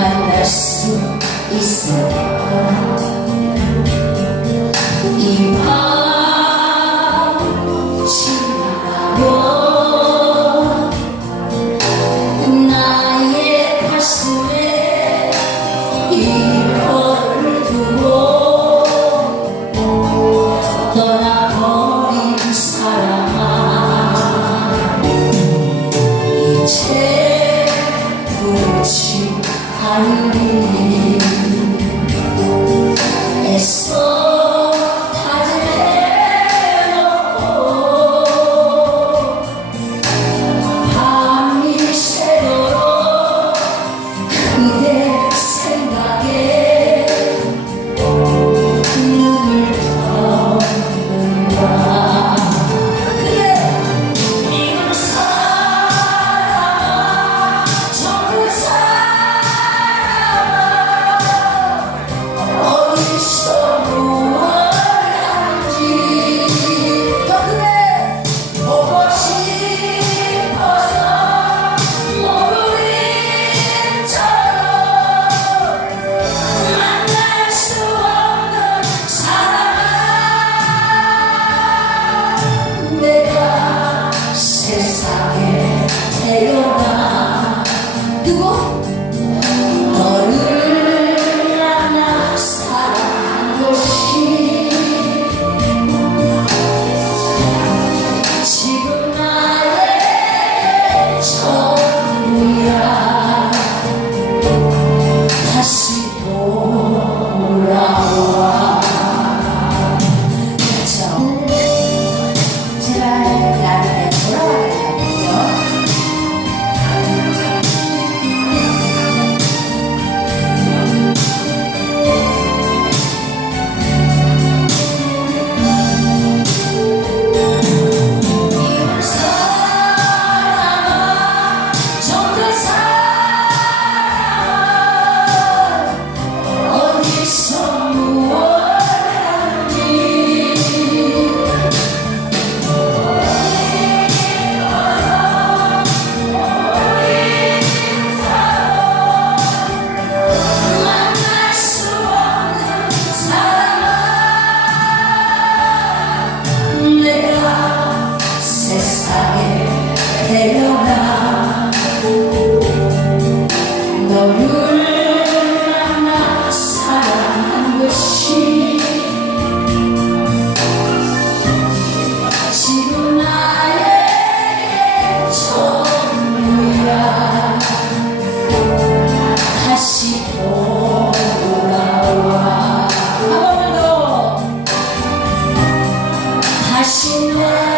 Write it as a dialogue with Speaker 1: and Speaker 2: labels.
Speaker 1: manas yung isip ko home. Бог. 心愿